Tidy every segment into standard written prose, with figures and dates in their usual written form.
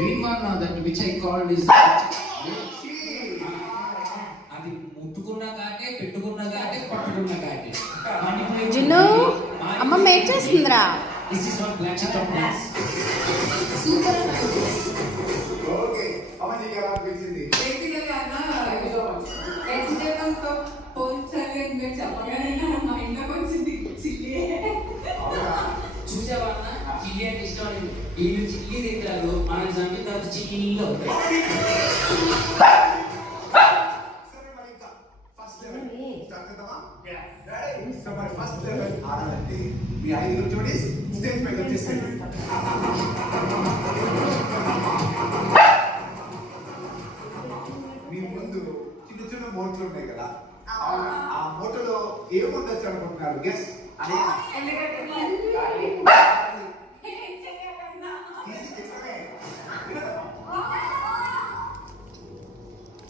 green one that which I called is అది ముట్టుకున్న కాటే పెట్టుకున్న కాటే పట్టుకున్న కాటే జిన్ను అమ్మమ్మ ఏం చేస్తుందిరా? This is what black shot of dance. Super. Okay అమ్మ నీకు ఎలా అనిపించింది? బేసికల్గా వెజిటేబుల్ తో పోల్చాలి మీరు చెప్పగానే మా ఇంట్లోకి వచ్చింది చిల్లీ. చూసావా చిల్లీ అంటే ఇష్టం అని వీళ్ళు చిల్లీ తింటారు మనం చంపిన తర్వాత చిల్లీలో ఉంటాయి. సరే మరి ఇంకా ఫస్ట్ లెవెల్ స్టార్ట్ చేద్దామా? రెడీ? సో మరి ఫస్ట్ లెవెల్ ఆడాలంటే మీ ఐదు చూడండి స్టేజ్ పైకి వచ్చేసేయండి. మీ ముందు చిన్న చిన్న మోట్లు ఉన్నాయి కదా, ఆ మోటలో ఏముండొచ్చు అనుకుంటున్నారు? గెస్ అదే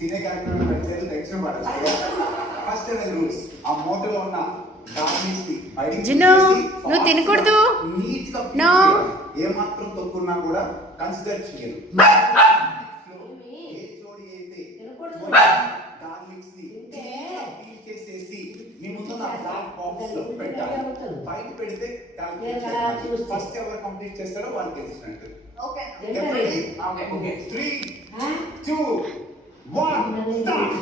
తినే కార్యక్రమం పెడితే ఎక్స్ట్రా పడచ్చు. ఫస్ట్ లెవెల్ రూల్స్, ఆ మోటలో ఉన్న జిన్ను నువ్వు తినకూడదు. నీట్ గా నో. ఏమాత్రం తక్కున్నా కూడా కన్సిడర్ చేయరు. ఏ జోడి అయితే గార్లిక్స్ ని పీల్ చేసేసి మీ ముందున్న బ్లాక్ బాక్స్ లో పెట్టాలి. బయట పెడితే ఫస్ట్ ఎవరు కంప్లీట్ చేస్తారో వాళ్ళు గెలిచినట్టు. Okay okay 3 2 1 start.